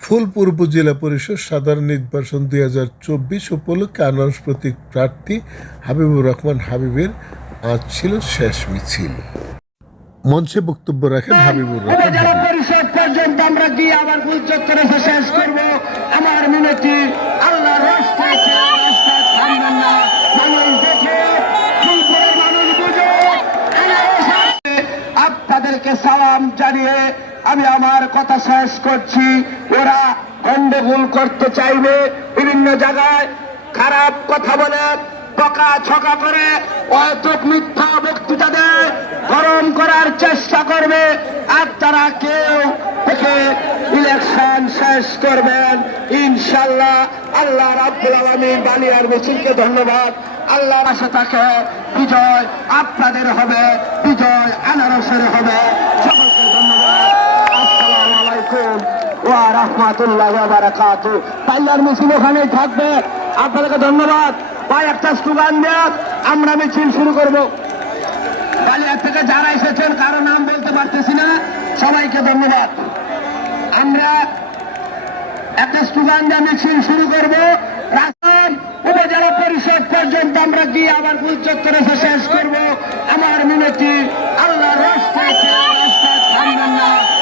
ফুলপুর উপজেলা পরিষদ সাধারণ নির্বাচন দুই হাজার চব্বিশ উপলক্ষে আনারস প্রতীক প্রার্থী হাবিবুর রহমান হাবিবের আজ ছিল শেষ মিছিল। মঞ্চে বক্তব্য রাখেন হাবিবুর রহমান পরিষদ পর্যন্ত আমরা গিয়ে আবার ফুল চত্বরে শেষ করব। আমার মিনতি আছে। আপনাদেরকে সালাম জানিয়ে আমি আমার কথা শেষ করছি। ওরা গন্ডগোল করতে চাইবে, বিভিন্ন জায়গায় খারাপ কথা বলে, বকা ছকা করে, অহেতুক মিথ্যা বক্তৃতা দেয় গরম করার চেষ্টা করবে। আর তারা কেউ থেকে ইলেকশন শেষ করবেন। ইনশাল্লাহ আল্লাহ রাব্বুল আলামিন বালিয়ার মিছিলকে ধন্যবাদ। আল্লাহর আশা থাকে বিজয় আপনাদের হবে, বিজয় আনারসের হবে। রাহমাতুল্লাহি আপনাদেরকে ধন্যবাদ। ভাই, একটা স্লোগান দেন আমরা মিছিল শুরু করব। বালিয়ার থেকে যারা এসেছেন, কারও নাম বলতে পারতেছি না। সবাইকে ধন্যবাদ। আমরা একটা স্লোগান দিয়ে মিছিল শুরু করব। গিয়ে আবার ফুল চত্বরে শেষ করব। আমার মিনতি আল্লাহ রাস্তায় কেউ রাস্তায় থামবেন না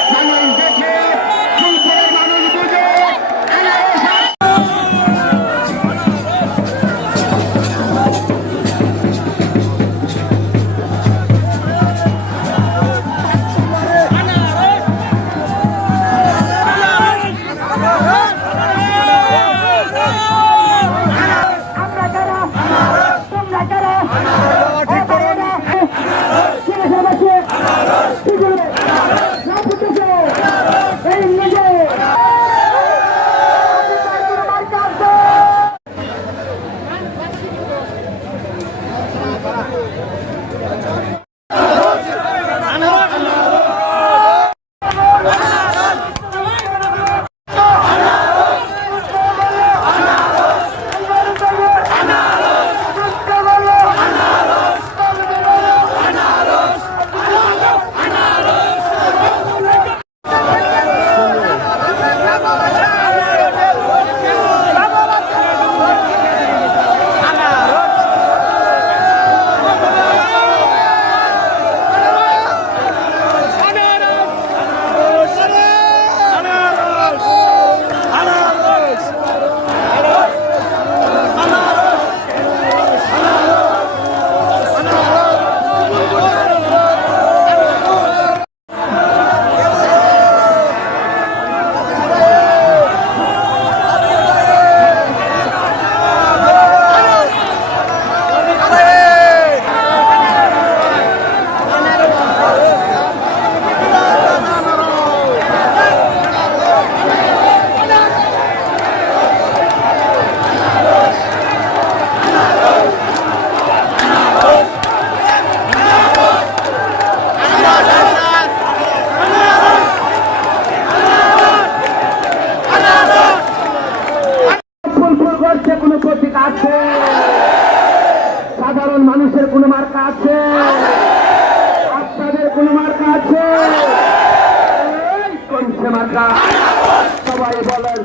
সবাই বলেন,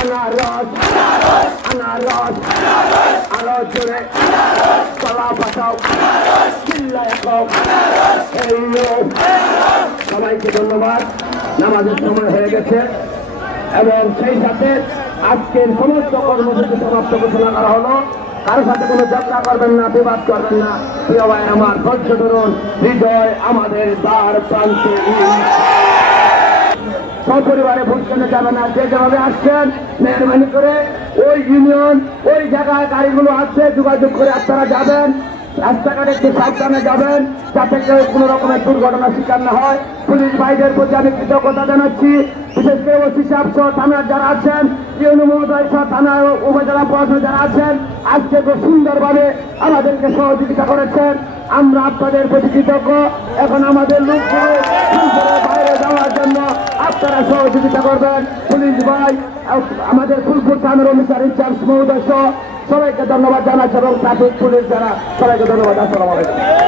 আনারস আনারস আলো জোরে। তলা পাঠাও চিল্লায় কও এই সবাইকে ধন্যবাদ। নামাজের সময় হয়ে গেছে। এবং সেই সাথে আজকের সমস্ত কর্মসূচি সমাপ্ত ঘোষণা করা হলো। কারোর সাথে কোনো যাত্রা করবেন না, বিবাদ করবেন না। প্রিয় ভাই আমার ধৈর্য ধরুন হৃদয় আমাদের দ্বার প্রান্তে। সপরিবারে ভোট কেন্দ্রে যাবে না। যে যেভাবে আসছেন, মেহরবানি করে ওই ইউনিয়ন ওই জায়গায় গাড়িগুলো আছে যোগাযোগ করে আপনারা যাবেন। রাস্তাঘাটে একটু সাবধানে যাবেন, যাতে কেউ কোনো রকমের দুর্ঘটনার শিকার না হয়। পুলিশ ভাইদের প্রতি আমি কৃতজ্ঞতা জানাচ্ছি। বিশেষ করে ওসি সাহেব সহ থানার যারা আছেন, ইউনি মহোদয় সহ থানার উপজেলা প্রশাসন যারা আছেন, আজকে খুব সুন্দরভাবে আমাদেরকে সহযোগিতা করেছেন। আমরা আপনাদের প্রতি কৃতজ্ঞ। এখন আমাদের লোকগুলো আপনারা সহযোগিতা করবেন। পুলিশ ভাই আমাদের ফুলপুর থানার অফিসার ইনচার্জ মহোদয় সবাইকে ধন্যবাদ জানাচ্ছি এবং ট্রাফিক পুলিশ যারা, সবাইকে ধন্যবাদ। আসসালামু আলাইকুম।